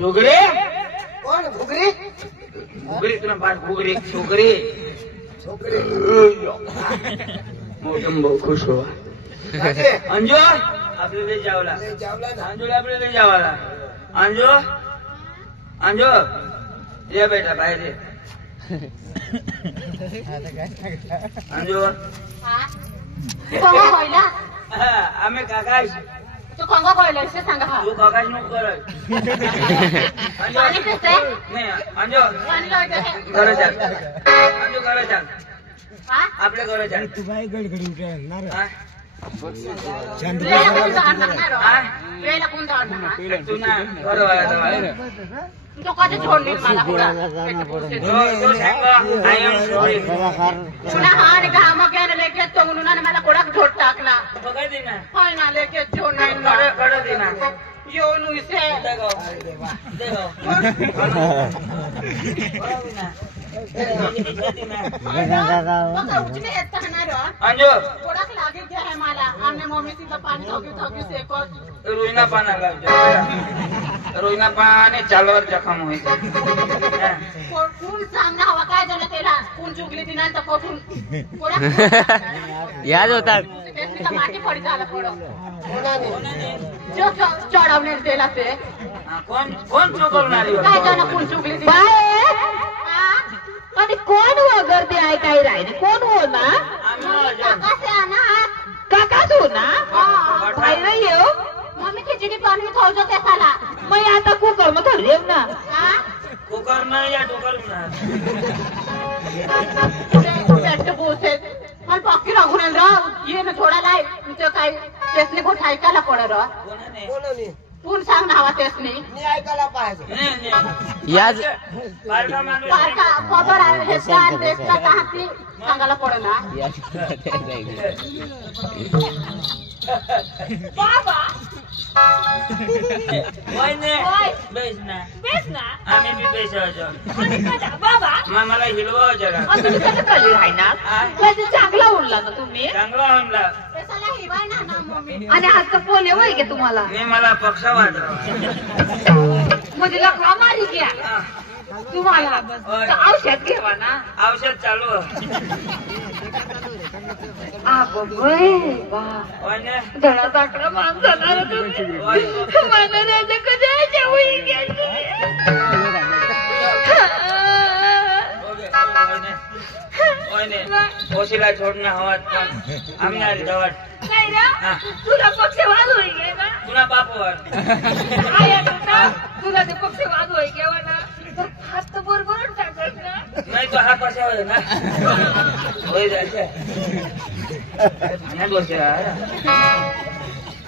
घुगरे कोण घुगरे घुगरे तुला बात घुगरे छोकरे छोकरे मोठम भाऊ खुश हो अंजू आपले ले जावला अंजू आपले ले जावाला अंजू अंजू ये बेटा बाहेर ये अंजू आम्ही काका तू कोंगा कळलं से सांगा हा तू काकाच नको कर पाणी पिते नाही अंजू पाणी लावते घरे चाल अंजू घरे चाल हा आपल्या घरे चाल तू बाई गडगडी उठणार वेळेला कोण जाणार वेळेला कोण जाणार तू ना घरे वाला तो कधी छोडली मला पुढे तो सांगा आय एम सॉरी पुन्हा हा रे का मग गेला लेके तो म्हणून मला कोडा झोड टाकला पकड दे ना होय ना लेके झोड नाही कड दे ना यो नुसे देखो देखो अंजू कोडाक लागे घ्या मला आमने मम्मी तिला पाणी थोकी थोकी सेको रोहिना पाना रोहिना पाने चालवर जखम व्हायचं कोण सामना हवा काय झालं त्याला कोण चुकली ती नंतर कोठून याद होतात माती पडी झाला पडो जो चढवले त्याला ते कोण कोण चुकवणारी काय झालं कोण चुकली ती आणि कोण वगैरे आहे काही राहिले कोण हो ना काकाच हो ना बाहेर येऊ मम्मी खिचडी पाणी खाऊचं त्याला मग आता कुकर मग थोडी येऊ ना कुकर ना या टोकर ना बोलते मला पक्की राहून ये ना थोडा लाई तुमचं काय तेसने कुठं ऐकायला पडत पूर्ण सांग ना हवा तेसने ऐकायला पाहिजे याद खबर आहे हे देशला हाती सांगायला पडत ना बाबा बेस ना आम्ही बी बेस बाबा मला हिलवा जरा चांगला उडला ना तुम्ही चांगला म्हणला आणि हात पोले होय गे तुम्हाला मी मला पक्ष वाटला म्हणजे लखवा मारी घ्या तुम्हाला औषध घ्यावा ना औषध चालू धडा दाखला माणसाला मला राजा कधी ओशीला छोडणं हवात पण आमनारी दवाट नाही रे तुला पक्षवाद होई गे ना तुला बापवर तुला ते पक्षवाद होई गेवा ना हात तर बरोबर टाकत ना नाही तो हा कसा होय ना होय जायचं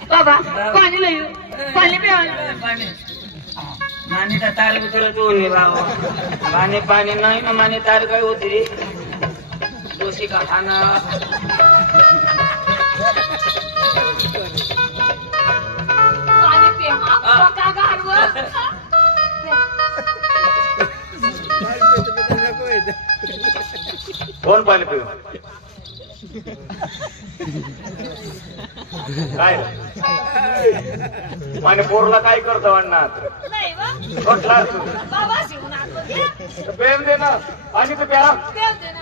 बाबा पाणी नाही पाणी प्या माने तर तार उतरत होणे भाऊ पाणी पाणी नाही ना माने तार काय होती रे दोषी का खाना पाणी प्या का गाडवा कोण पाणी पिऊ काय आणि पोरला काय करतो अण्णा प्रेम दे ना पाणी तर प्यारा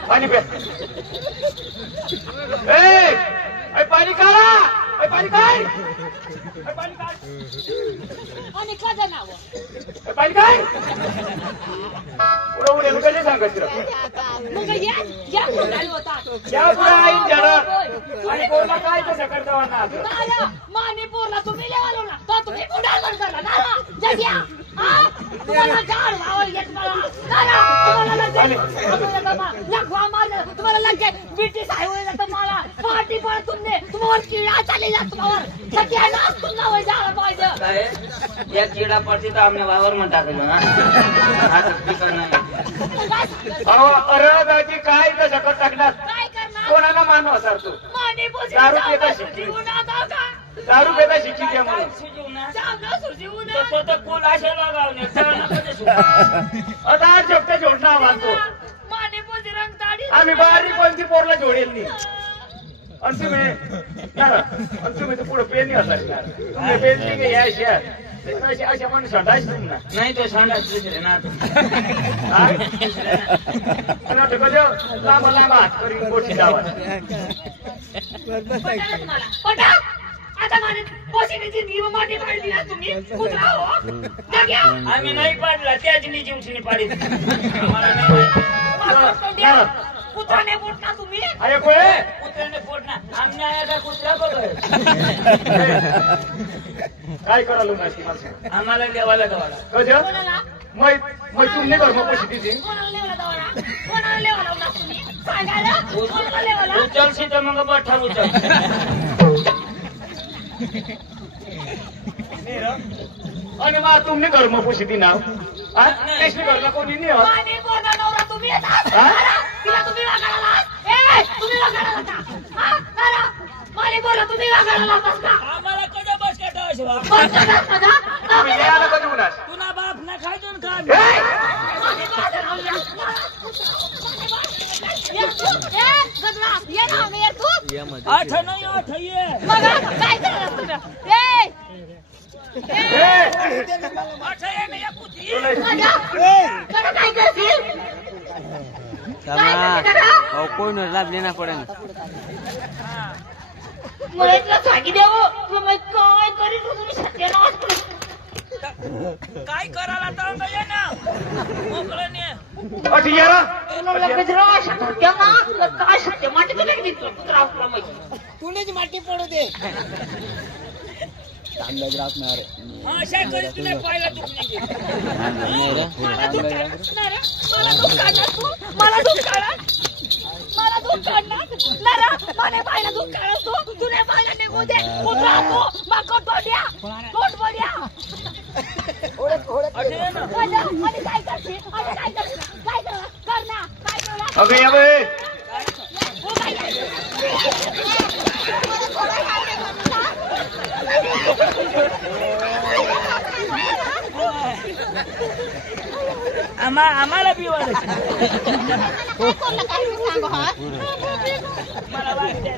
पाणी प्या पाणी काढा पाणी काय पाणी काय पाणी काय पुढे उडे कसे सांगायचं या पुढे आईन जरा आणि पोरला काय कसं करतो अण्णा माने पोरला तुम्ही लेवालो ना तो तुम्ही पुढे करला ना जग्या तुम्हाला झाड वावर येत मला तुम्हाला लगे ब्रिटिश हायवे तुम्हाला पार्टी पर तुमने तुम्हावर कीड़ा चले जा तुम्हावर सकिया ना तुमना हो जा पाहिजे या कीड़ा पडते तर आम्ही वावर म्हणून टाकलं ना हा पिका नाही अरे दाजी काय कसं कर टाकणार काय करणार कोणाला मानव सर तू माने पोजी दारू पेता शिकली दारू पेता शिकली ते म्हणून तो कोल असे लगावणे आता झोपते झोडणा मानतो माने पोजी रंग दाढी आम्ही बारीक कोणती पोरला जोडेल नाही आणि तुम्ही तर पुढे पेन नाही असायला तुम्ही पेन या अशा माणूस संडास ना नाही तो संडास दुसरे ना लांबा लांबा हात करून मोठी गावात आता माझी पोशिनीची जीव माती पाडली ना तुम्ही कुत्रा हो जाग्या आम्ही नाही पाडला त्याची निजी उठणी पाडी कुत्राने पोटना तुम्ही अरे कोळे कुत्र्याने फोडणार आम्ही आया का कुत्रा बघ काय करालो नाही मला आम्हाला देवाला गवाला कसं कोणाला मग तुम्ही घर मग पैसे तिथे कोणाला लेवाला दवारा कोणाला लेवाला ना तुम्ही सांगायला कोणाला लेवाला उचलशी तर मग बठ्ठा उचल आणि मग तुम्ही घर मग पैसे ती नाव त्याची घरला कोणी नाही होत माने कोणा नवरा तुम्ही येतात तिला तुम्ही वागायला ए तुम्ही वागायला होता हा करा माने बोला तुम्ही वागायला होतास का आम्हाला कधी बस काटायचं तुम्ही यायला कधी उन्हास तुला बाप ना खायचो का आठ नाही आठ ये काय करणार आठ ये नाही कुत्री काय करशील कोण लाभले ना पडेल मला इथला सांगी देऊ तुम्ही काय करीत तुम्ही सत्यानाश काय करायला तर ये ना मोकळं ने अठी यारा काय सत्य माटी तुला किती कुत्रा आपला माहिती तुनेच माती पडू दे अशा करी तुला पाहिला दुखणे मला दूध काढणार तू मला दूध काढणार मला दूध काढणार नारा मला पाहिला दूध काढणार तू तुने पाहिला निघू दे कुत्रा तू मग कोटबोड्या आणि काय करशील काय कर ना काय करणार अगं या बाई आम्हाला बी वाढ मला वाटते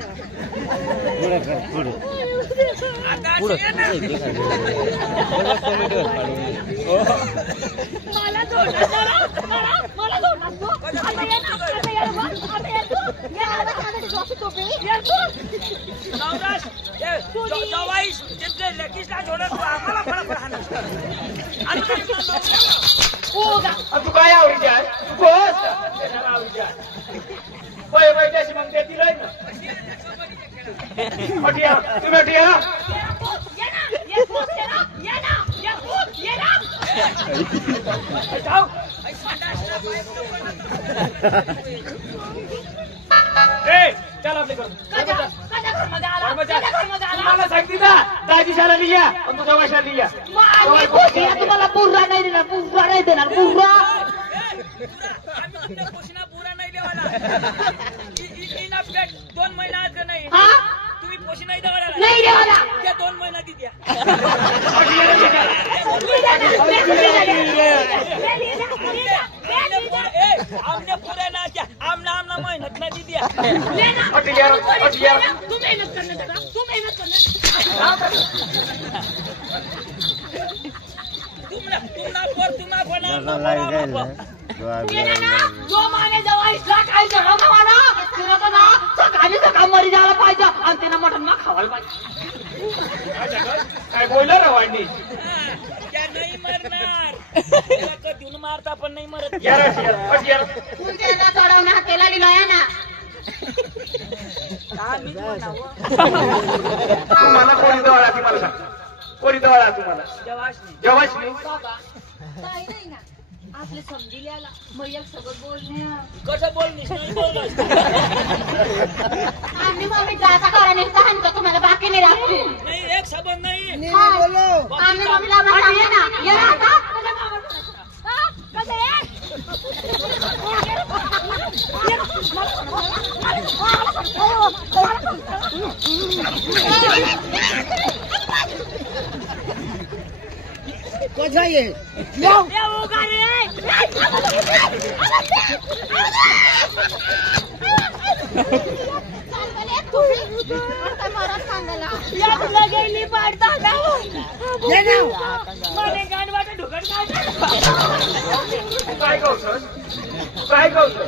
तू काय आवडीची आहे तू बस आवडीची त्याशी मग देतील ना अटिया तुम्ही अटिया चल आपले तुम्हाला सांगते ना दाजी शाळा लिया आणि तुझ्या भाषा लिया तुम्हाला पुरा नाही देणार पुरा नाही देणार पुरा पुरा नाही देवाला 2 महिना नाही तुम्ही पोशी नाही देवाला नाही देवाला त्या 2 महिना दिद्या आमने पुऱ्या ना द्या आमना मेहनत नाही दिद्या तू मेहनत करणार दादा तू मेहनत करणार जो माने जवाईला काय जळवलं मला तिनं तर ना सकाळी मरी जायला पाहिजे आणि त्यानं मटण ना खावायला पाहिजे काय बोलला रा वाढणी त्या नाही मरणार कधीून मारता पण नाही मरत तुमच्या चढवणार त्याला लिहिलं ना तुम्हाला कोणी जवळ ती मला सांग कोणी जवळ तुम्हाला जवाशनी काही नाही ना आपले समजी आला मग सगळं बोलण्या कसं बोलणीस नाही बोललं आम्ही मम्मी जाता करा नाही का तुम्हाला बाकी नाही राहते नाही एक सबंध नाही आम्ही मम्मीला सांगे ना ये ना आता कसं ये गेली पाडता मला गाण वाटत ढुकट काय कौशल काय कौशल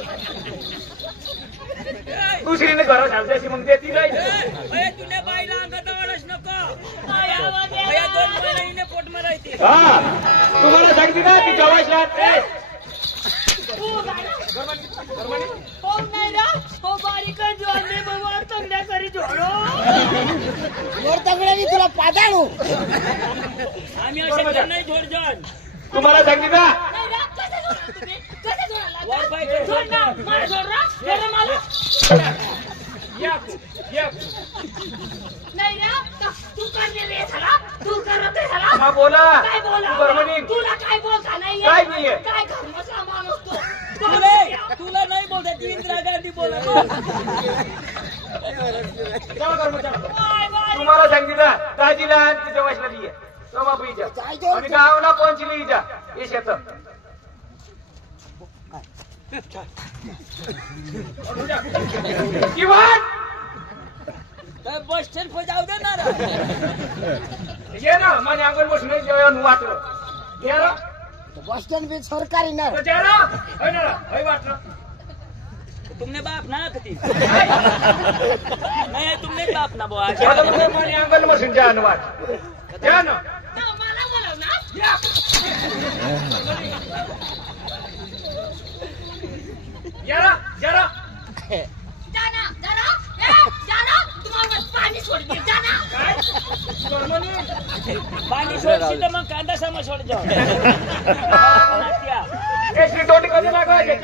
दुसरीने घरात घालते मग ते तिला तुला बाईला अंगात आवडच नको दोन महिने पोट मारायची हा तुम्हाला सांगते ना ती जवाशला तुला पादाळू आम्ही असे नाही जोडजण तुम्हाला सांगते ना हा बोला तुला काय बोलता नाही काय नाहीये काय घरमसला माणूस तो तुला नाही बोलता ती इंदिरा गांधी बोला तुम्हाला सांगते ना दाजीला आणि तिच्या वाशला दिये बाबूच्या आणि गावला पोहोचली इजा हे शेत किंवा बस स्टँड पर जाऊ दे ना ये ना माझ्या अंगण बसून जेवण वाटलं घ्या ना बस स्टँड बी सरकारी ना वाटलं तुमने बाप ना कती नाही तुमने बाप ना बुवा माझ्या अंगण बसून जेवण वाट घ्या ना मला बोलव ना जरा जाना जरा जाना तुम्हाला पाणी सोड दे जाना पाणी सोडशी तर मग कांदा समा सोड जाऊ तोटी कधी लागायचे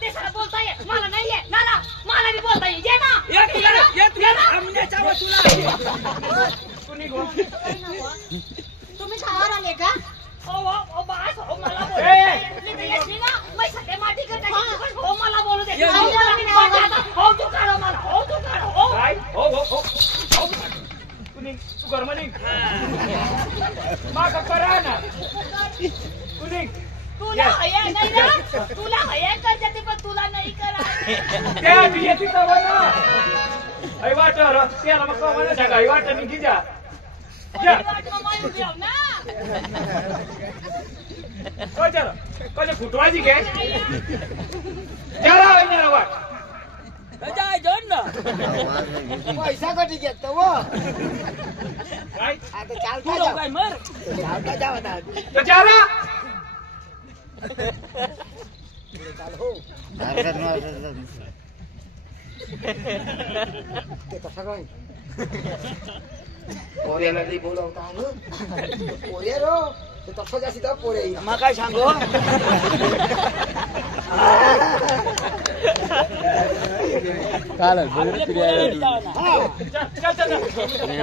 ते साला बोलता ये मला नाही ये नाना मला भी बोलता ये ना तुम्ही खावार आले का ओ बास हो मला बोलू ना मैं सगळे माटी करता हो मला बोलू दे हो तू काढो मला हो तू काढो हो काय हो तू कर्मणी माग करा ना तुला हया नाही ना तुला हया करते पण तुला नाही करा त्या बियेची तवना आई वाटर त्याला मग कमाने सांगा आई वाटर निघी जा कसे फुटवायची काय जरा वाट जाय जोड ना पैसा कधी घेतो वो काय आता तू चालता लोक काय मर चालता जाऊ आता तर जरा चाल हो ते कसं काय पोऱ्याला नाही बोलावता आलं पोऱ्या रो ते तसं जास्त पोऱ्या येईल मग काय सांगू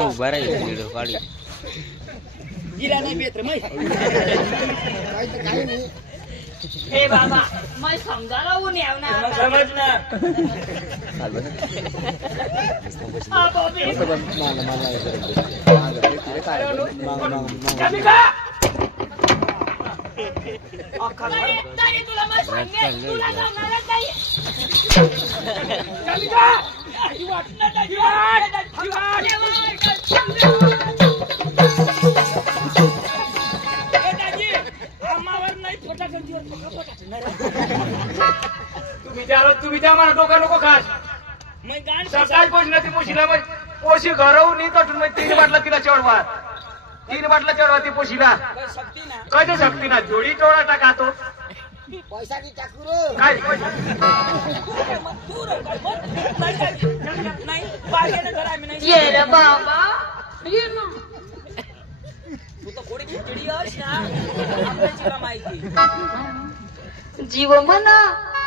उभा राहील व्हिडिओ काढू गिरा नाही बेत्र मै काही नाही हे बाबा मैं समजायला ऊन याव ना समज ना तरी तुला मग सांगे तुला जमणारच नाही तुम्ही त्या मला डोका नको खास सकाळी पोचला ती पोशीला पोशी घरवून नाही कटून 3 बाटला तिला चढवा 3 बाटला चढवा ती पोशीला कधी शकती ना जोडी टोळा टाका तो पैसा की टाकू रो काय ये रे बाबा ये ना तू तर कोणी खिचडी आहेस ना आमच्याची का माहिती जीव मना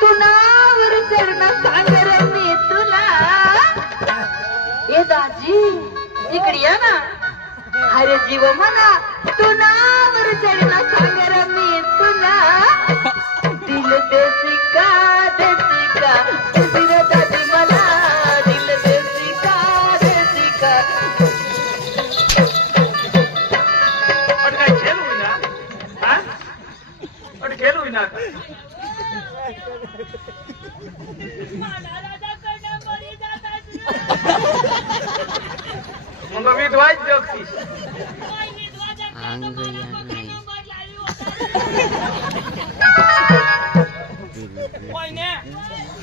तुनावर चढणं सागर मी तुला ए दाजी इकडे या ना अरे जीव मना तुनावर चढणं सागर मी तुला दिल देसी का उशीर दादी मला दिल देसी का पण काय खेळ मग विधवाच जगती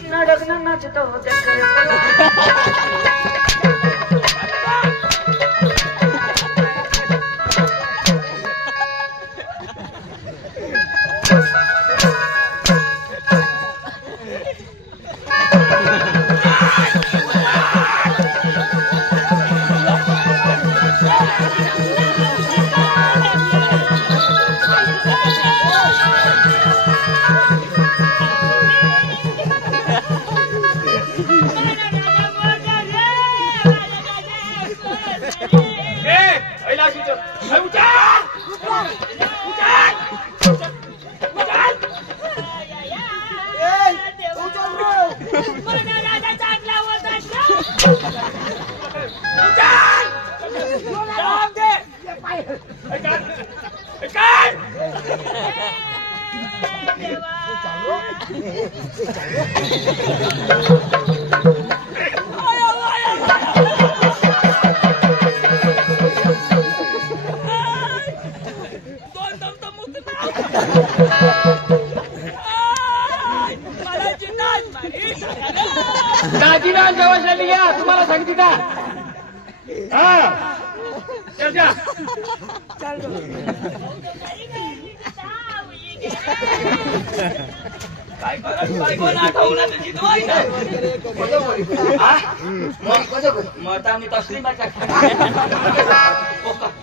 नाटक नाचतो दाजीना जेव्हा लिया तुम्हाला सांगते का हा चर्चा काय बायको नाठवला तुझी तो आहे मरता मी तसली माझा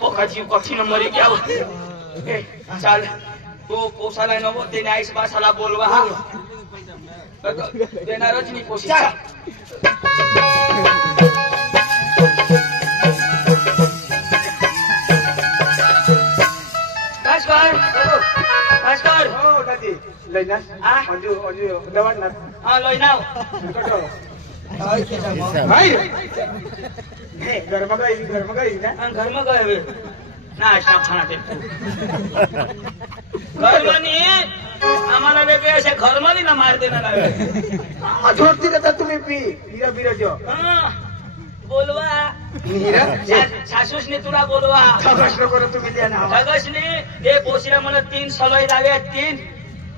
पोकाची कक्षी मरी क्या चाल तो पोसाला नवो त्याने आईस बासाला बोलवा हा देणारच नाही कोशिश हो दादी लयना दवाडणार हा लोय नाव घरमा गई ना घर मग नाश्ता खाना ते घरमनी आम्हाला वेगळे असे घरमनी ना मार देणार झोडती का तुम्ही पी हिरा बिरा जो बोलवा सासूसने तुला बोलवा तुम्ही द्या ना सगसने ते पोशीला मला 3 सलोई लावे 3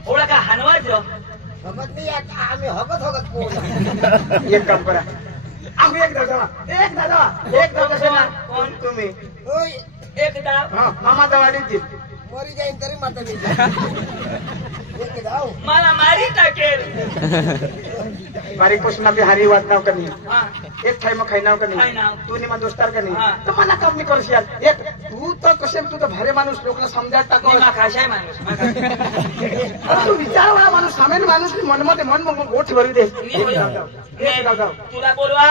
थोडा का हानवाच हगत नाही आम्ही हगत एक काम करा आम्ही एक दादा कशाला कोण तुम्ही होय एक दाव मामा दवाडीतील मरी जाईन तरी माता नाही एक जाऊ मला मारी टाकेल बारीक पासून आपली हारी वाद नाव कमी हा एक थाई मग खाई नाव खाई कमी नाव. तू निमा दोस्तार कमी हा. तर मला काम नाही करशील एक तू तर कसे तू तर भारे माणूस लोकला समजायला टाकव निमा खाशाय माणूस तू विचार वाला माणूस सामान्य माणूस मनमध्ये मन मग गोठ भरू दे तुला बोलवा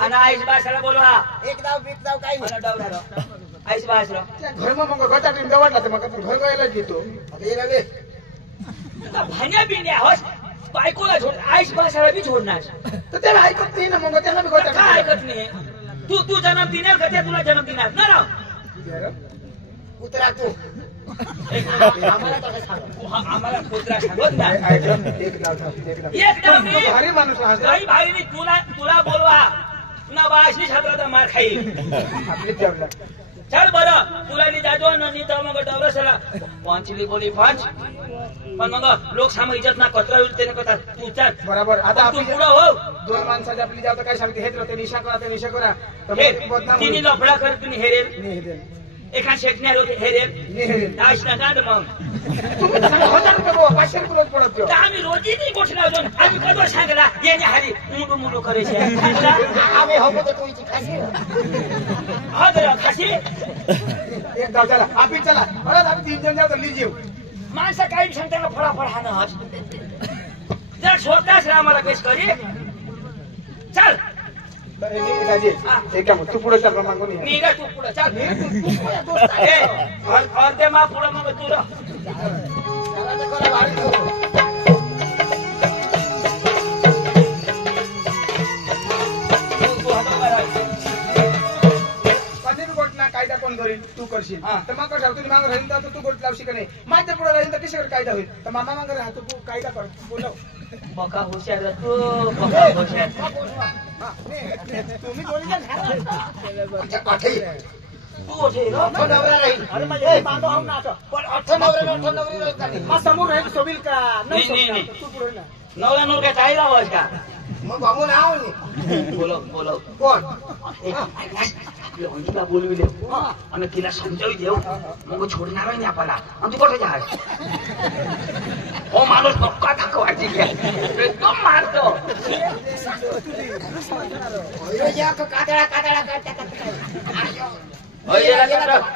आणि आईस बासाला बोलवा एक जाऊ बीक जाऊ काही मला डावला आईस बासला घर मग गटाटीन दवाडला तर मग घर गायला घेतो भाण्या बिण्या होस बायकोला झोड आईस बासाला बी झोडणार तर त्याला ऐकत नाही ना मग त्याला बी का गोटा ऐकत नाही तू जन्म देणार का त्या तुला जन्म देणार ना राव कुत्रा तू आम्हाला कुत्रा सांगत नाही एकदम भारी माणूस हा काही भाईनी तुला बोलवा ना बाशी छात्राचा मार खाईल आपली जेवला चल बरं तुला नी जातो नी तर मग डवरसला पांचली बोली पांच पण मग लोक सामोर इज्जत ना कचरा होईल त्याने करतात तू चल बरोबर आता तू आपली पुढं हो दोन माणसाची आपली जात काय सांगते हेच ते निशा करा तिने लफडा कर तुम्ही हेरेल एका शेकण्यार होते हेरेल नाश नका मग तर आम्ही रोजी नाही गोष्ट लावतो आम्ही कदर सांगला येणे हारी मुडू मुडू करायचे आम्ही हगत तुझी खाशी हा जरा खाशी एक जाऊ चला आपली चला परत आम्ही 3 जण जातो लिजीव माणसं काही सांगताना फळाफळ हा ना जर स्वतःच आम्हाला केस करी चल एक काम तू पुढे चल मागून ये. मी काय तू पुढे चल अर्धे मा पुढे मग तुला कधी बी गोट ना कायदा कोण करील तू करशील हा. तर मग कसं तुम्ही मागं राहील तर तू गोट लावशी का नाही माझ्या पुढे राहील तर कशावर कायदा होईल तर मामा मागं राहा तू कायदा कर बोलव बका हुशार तू बका हुशार हा, नाही. तुम्ही कोणी का तू ओठे रो नवरा राहील अरे माझे बांधव आहो ना आता पण अठ्ठ नवरे राहील का नाही समोर राहील सोबील का नाही तू पुढे ना नवरा नवरा काय चाही राहावं का मग भाऊ ना आहो नी बोलव कोण आपल्या अंजूला बोलविले आणि तिला समजावी देऊ मग छोडणार नाही आपल्याला आणि तू कुठे जाय हो माणूस पक्का दाखवायची एकदम मारतो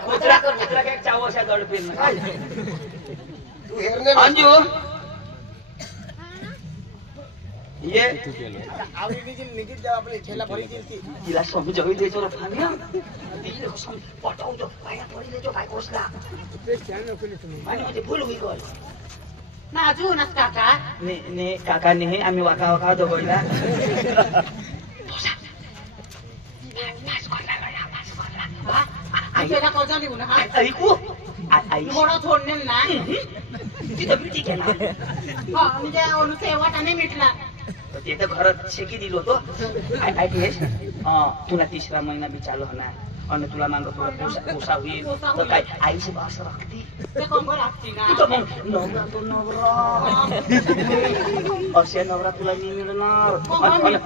कुत्रा काय चावशा गडपिन तू हेरणे अंजू ये आवडीची निघित जेव्हा आपली ठेला भरी ती तिला समजावी द्यायचो रे फान्या पटवतो पाया पडी द्यायचो काय कोसला आणि म्हणजे भूल होई गल नाजूनच काका ने काका ने आम्ही वाका वाका दोघांना त्याला कोजा लिहून हा ऐकू आई थोडं सोडणे ना तिथं भीती केला म्हणजे अनुसे वाटाने मिटला ते तर घरात शेकी दिलो होतो ऐकलेस तुला 3रा महिना बी चालू होणार आणि तुला मागं थोडं पोसा होईल तर काय आईची भाषा राखती ते कंबर लागती ना तर मग नवरा तो नवरा असे नवरा तुला मिळणार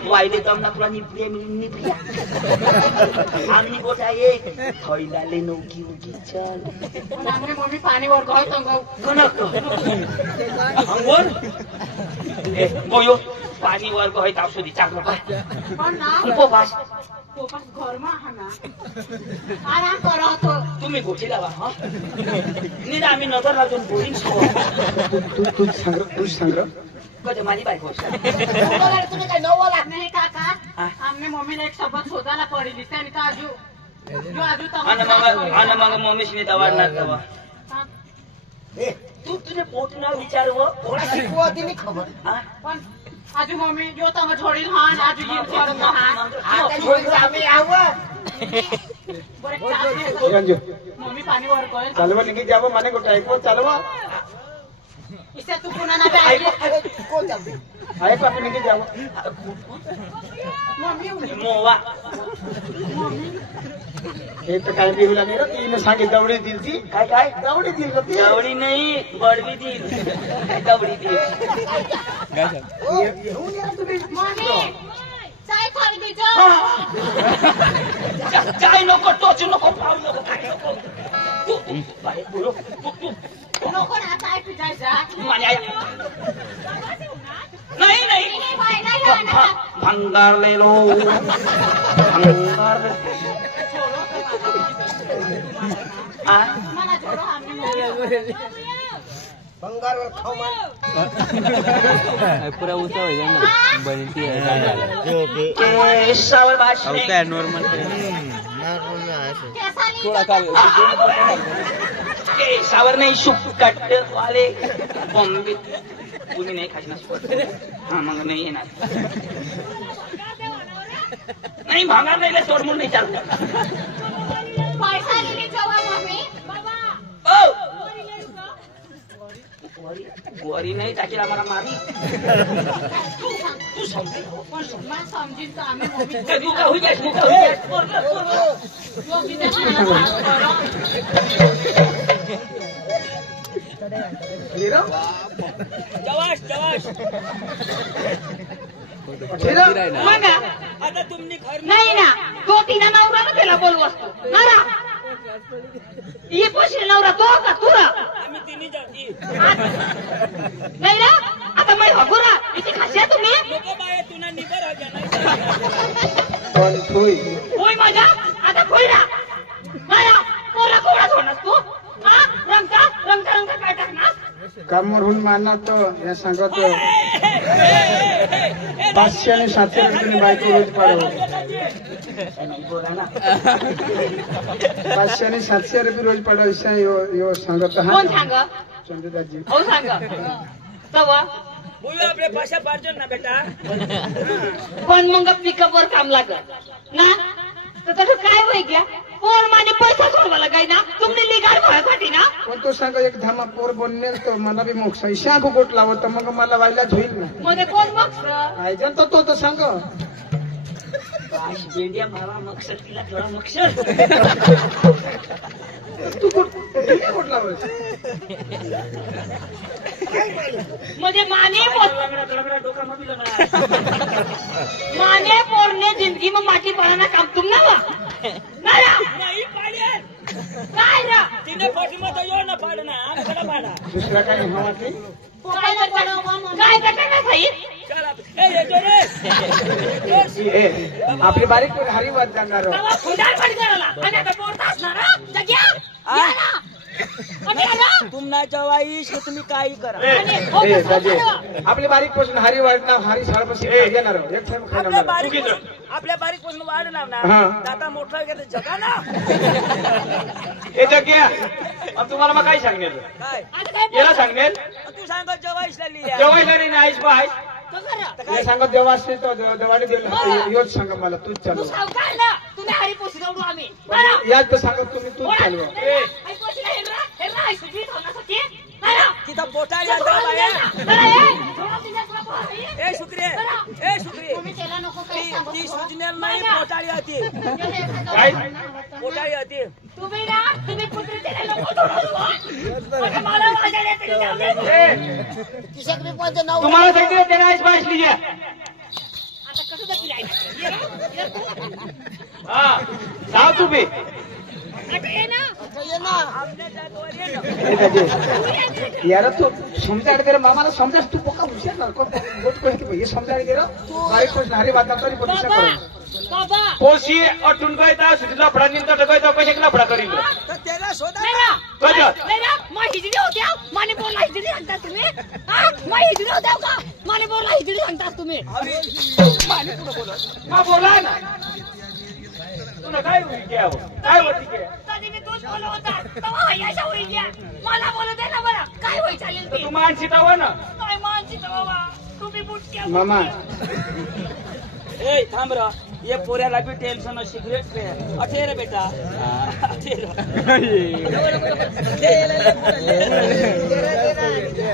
वायले दमना तुला निपल्या निपल्या आम्ही गोठा ये थैलाले नौकी उकी चल आम्ही मम्मी पाणीवर गय सांगव कनक अंगोर ए गोयो पाणीवर गय तावसुदी चांगलं पाय पण ना उपवास पोपास घरमा हा ना आराम करतो तुम्ही गोठी लावा हा निदा आम्ही नगर लागून बोरिंग तू सांग कधी माझी बायको तुम्ही काय नववाला नाही काका आम्ही मम्मीला एक शब्द शोधायला पडली त्याने का आजू आणि मग मम्मीशी दवाडणार तेव्हा तू तुझे पोट ना विचारव शिकवती नाही खबर पण आजू मम्मी जो तंग छोडील हा आजू जीव करत हा आता छोडू आम्ही आव मम्मी पाणीवर गय चालवा निघी जावं माने गोठा ऐकव चालवा इसे तू पुन्हा ना पाहिजे कोण जाते ऐक आपण निघी जावं मम्मी मोवा हे तर काय बिहू लागली रे तिने सांगितलं दवडी दिल ती काय काय दवडी दिल का ती दवडी नाही बडवी दिल दवडी दिल घेऊन या तुम्ही मम्मी चाय खाली दीजो काय नको टोचू नको पाऊ नको काय नको तू बाई बोलो तू नको ना चाय पिजायचा माझ्या नाही नाही भंगार ले लो भंगार मला छोडो आम्ही भंगारवर खाऊ मान पुरा उचा हो जाए ना बनती है केशव भाषण होता है नॉर्मल थोड़ा का केसावर नाही शुकट वाले बॉम्बे तुम्ही नाही खायला हा मग नाही येणार नाही भांगा नाही सोड म्हणून नाही चालत पैसा लिहिली जेव्हा मम्मी गोरी नाही टाकेल आम्हाला मारी तू समजेल मला समजीन तर आम्ही मम्मी तू का होई जायस मुका होई आता तुम्ही नाही ना तो तिला नवरा ना त्याला बोलू असतो नवरा ये पशी नवरा तो का तुरा नाही ना आता मैं हगुरा इथे खास्या तुम्ही पण थोई होय माझा आता खोईरा माया कोरा कोरा सोडणार तू हा रंगता काय टाकणार कामवरून माना तो या सांगत 500 आणि 700 रुपये बायको रोज पाडव 500 आणि 700 रुपये रोज पाडवायचा यो सांगत हा कोण सांग चंदूदाजी हो सांग तवा बोलू आपले पाशा पाडजो ना बेटा पण मग पिकअप वर काम लागत ना तर तसं काय होई गया कोण माने पैसा सोडवायला काय ना तुम्ही लिगाड व्हायसाठी ना पण तो सांग एक धामा पोर बोलणे तो मला बी मोक्ष शाख गोट लावत मग मला व्हायलाच होईल ना मध्ये कोण बघ काय जाणतो तो सांग काश बेंड्या मला मक्षर तिला थोडा मक्षर तू कुठला बोलतो म्हणजे माने डोकामध्ये माने पोरने जिंदगी में माटी पड़ाना काम तुम ना हुआ नहीं पाड़े काय रा तिने पोटी मत यो ना पाडना आम खडा पाडा दुसरा काय हवा ते काय करना भाई ए येतो रे आपली बारीक हरी वाद जाणार तवा फुंडार पड गेला आणि आता पोरतास ना रा जग्या या ना तुम ना जवाई तुम्ही काही करा आपली बारीक पासून हरी वाढणार हरी शाळपासून येणार एक टाइम खाणार आपल्या बारीक पासून वाढणार ना हा. दादा मोठा घेत जगा ना हे जग्या तुम्हाला मग काय सांगणार काय आता काय याला सांगणार तू सांग जवाईसला लिहा जेवायला नाही आईस बाय तो करा हे सांगत देवा असते तो देवाने दिलं योच सांगा मला तूच तू चालू सावकार ना तुम्ही हरी पोशी दौडू आम्ही बरं याच तर सांगत तुम्ही तूच चालू आई पोशीला हेरा आई सुजी होण्यासाठी बरं तिथं पोटाळी आता बरं बाया ए ए शुक्रिय तुम्ही त्याला नको काही सांगू. ती सुजनेल नाही पोटाळी होती काय पोटाळी होती तुम्ही ना तुम्ही कुत्रे दिले नको थोडं मला माझ्या तरी जाऊ दे तुम्हाला सांगितलं त्याने आईस बाईस लिहा आता कसं जातील आई हा जाऊ तुम्ही आता ये ना यार तू समजाड दे मामाला समजास तू पोका हुशार ना कोण गोट कोण हे समजाड दे बारीक पासून हरी वाद तरी पोलिसा बाबा करून बाबा पोशी अटून गयता सुटीला फडा निंदा गयता कशा लफडा करीन मेरा कजत मेरा मा हिजडी होत्या माने बोलला हिजडी सांगता तुम्ही हा मा हिजडी होत्या का माने बोलला हिजडी सांगता तुम्ही हा बोला ना तुला काय होईल काय होती काय कधी मी तूच बोलत होता तेव्हा अशा होईल द्या मला बोलू दे ना बरं काय होईल चालेल ते तू मानसी तवा ना काय मानसिक बाबा तुम्ही बुटक्या मामा ए थांब रा ये पोऱ्याला बी टेन्शन सिगरेट पे अठे रे बेटा अठे रे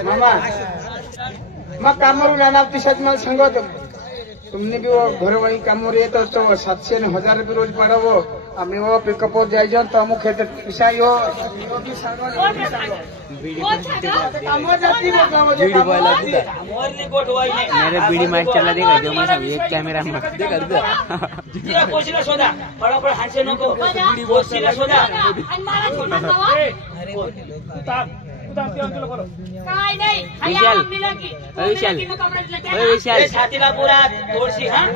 मामा मग कामावरून येणार तिशात मला सांगत तुमने भी वो घर वही कामवर येतो तो 700 ने 1000 रुपये रोज पडावो आम्ही वो पिकअप वर जायचो तो अमुक खेत पिसाई हो कामवर जाती वो बीडी बॉय ला दिला मोरली गोठवाई नाही मेरे बीडी मास्टरला देखा जो मैं सब एक कॅमेरा में देखा तिला पोशीला शोधा फटाफट हाणसे नको पोशीला शोधा आणि मला छोटा नवा काय नाही विशाल. विशाल. विशाल छातीला पुरा थोडशी हा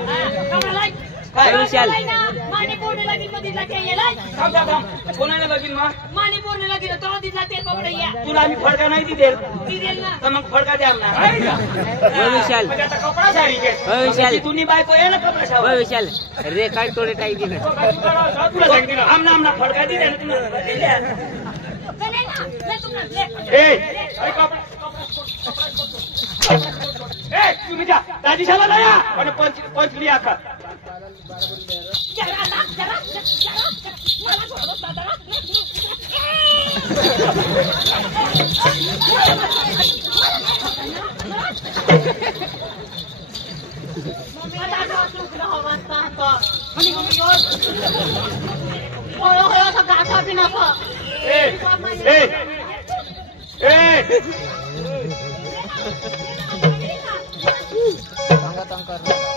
काय विशाल माने बोर्ड लागेल मग दिला ते येलाय थांब कोणाला लगीन मग माने बोर्ड लागेल तो दिला ते कपडे या तुला आम्ही फडका नाही दिले दिलेल ना तर मग फडका द्या आम्हाला विशाल म्हणजे आता कपडा साडी घे विशाल तुम्ही बायको ये ना कपडा शावर विशाल रेकॉर्ड थोडे टाईप दिलं तुला सांगितलं आमना फडका दिले ना तुम्ही दिल्या चले ना ले तुम्हाला ले ए अरे कपडा ए तुम्ही जा दाजीशाला जाया आणि पंच लिहा का जरा मला थोडं दादा ए ए ए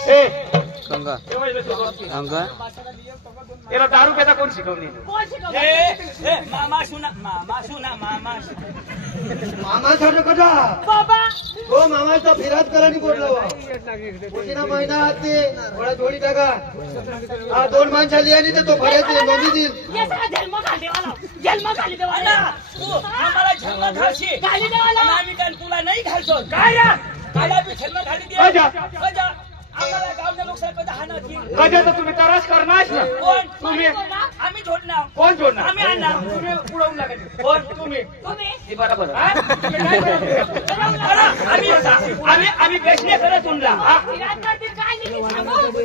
ए अंगा अंगा याला दारू पेता कोण शिकवली मामा सुना मामा छोटं कदा बाबा हो मामा तो फिरात करानी बोललो पुढच्या महिन्यात ते थोडा थोडी टाका हा 2 माणसाली आणि तो भरायचे नोंदी देईल ये सगळा जन्म खाली देवाला तू आम्हाला जन्म घालशी खाली देवाला आम्ही काय तुला नाही घालतो काय रा काला बी जन्म घाली दे कजा. आम्हाला गावच्या लोक साहेब हाना कजा तर तुम्ही तरास करणार ना कोण तुम्ही आम्ही जोडणार कोण जोडणार आम्ही आणणार तुम्ही उडवून लागेल कोण तुम्ही तुम्ही हे बरोबर हा? तुम्ही काय करणार? आम्ही बेचणे करत उनला हा? फिरात करतील काय नाही मी सांगू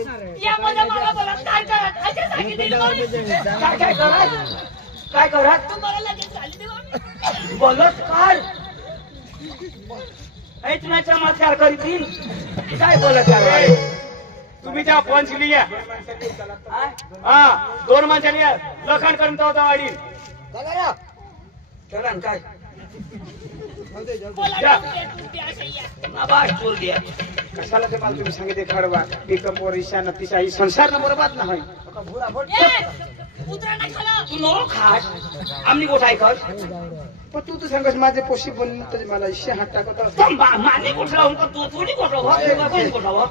यामध्ये मला बलात्कार करत असे सांगितले काय करत काय करत तुम्हाला लगेच झाली देवा बलात्कार ऐकण्याचा चमत्कार करीतील काय बलात्कार तुम्ही त्या पंचली या हा 2 माणसांनी या लखन करून तो वाडी चला न काय बोला जा. नाबाज बोल द्या कशाला ते मला तुम्ही सांगितले खडवा पिकअप वर ईशान तिशा ही संसार न बरोबर नाही कुत्रा नाही खाला तू नको खास आम्ही गोठाय खास पण तू तर सांगस माझे पोशी बनून तर मला इशे हात टाकत असतो. माने गोठला हो तू थोडी गोठला हो कोण गोठला हो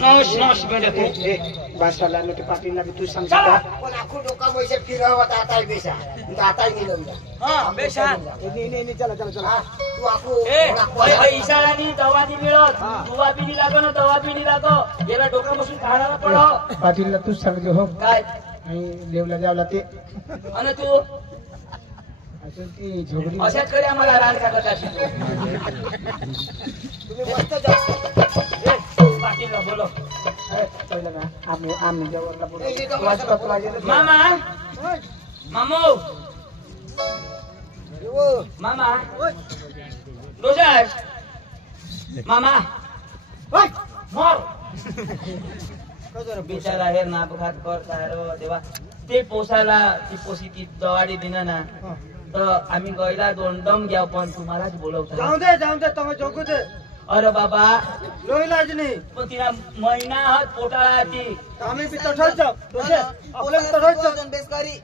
नॉश नॉश म्हणजे तू ए बासाला न ते पाटीलला बी तू सांग चला पण आखो डोका पैसे फिरवत आता बेसा आता निघून जा हा बेशा तू आखो इशारानी दवा दी मिळत दुवा बी नाही लागो ना दवा बी नाही लागो याला डोकं बसून खायला पडो पाटीलला तूच सांगतो हो काय आणि लेवला जावला ते आणि तू अजून ती झोगडी अशाच कडे आम्हाला रान खात अशी तुम्ही मस्त जा पाटीलला बोलो पहिलं ना आम्ही जेवणला बोलू. ए, इथं वाजता तुला गेलं. मामा मामू हो. मामा रोजस मामा मोर बिचारा हेर ना अपघात करता रो देवा ते पोसाला ती पोशी ती दवाडी दिना ना तर आम्ही गैला 2 दम घ्याव पण तुम्हालाच बोलवतो जाऊ दे तुम्ही जगू दे अरे बाबा लोईलाज नाही पण तिला महिना हात पोटाळा ती आम्ही बी तठच जाऊ आपल्या तठच जाऊ बेसकारी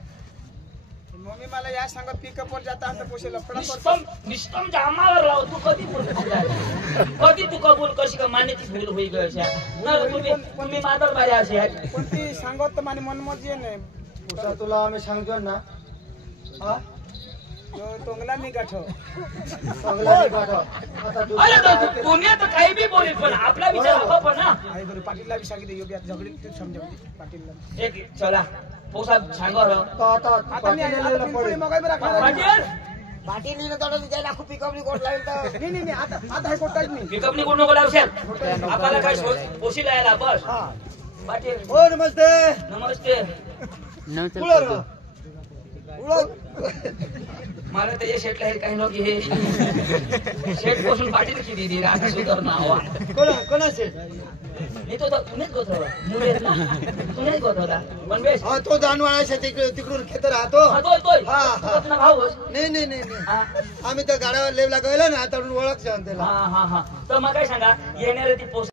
मम्मी मला या सांगत पिकअप वर जाता तर पोशी लफडा निष्ठम जामावर लाव तू कधी कधी तू कबूल करशी का मान्यची भूल होई गय तुम्ही मादर बारे असे पण ती सांगत तर माझी मनमर्जी आहे नाही पुढचा तुला आम्ही सांगतो ना हा तो तोंगला निघाठ चांगला आता अरे दुनिया तर काही बी बोलेल पण आपला विचार हवा पण ना आई बरं पाटीलला बी सांगितलं योग्य झगडी तू समजा पाटीलला एक चला पोसा सांगो रो आता मी आता पिंपळी मगाई बरं खाणार. पाटील पाटील तोडून जायला खूप पिकअपली कोट लागेल तर नाही आता हे कोटाच नाही पिकअप नि कोण नको लावशाल आपल्याला काय पोशी लायला बस पाटील हो नमस्ते नमस्ते उलट मला तर हे शेटला हे काही नको हे शेट पासून पाटील किती दिली आता सुधार नावा कोणाचे मी तो तुम्हीच गोठवला मुळेच ना तुम्हीच गोठवला पण बेस हा तो जानवाळा तिकडून खेत राहतो हा तोय हा, हा. आपला भाऊ नाही हा आम्ही त्या गाड्यावर लेवला गेलो ना आता ओळख त्याला हा तर मग काय सांगा येणारे ती पोस्ट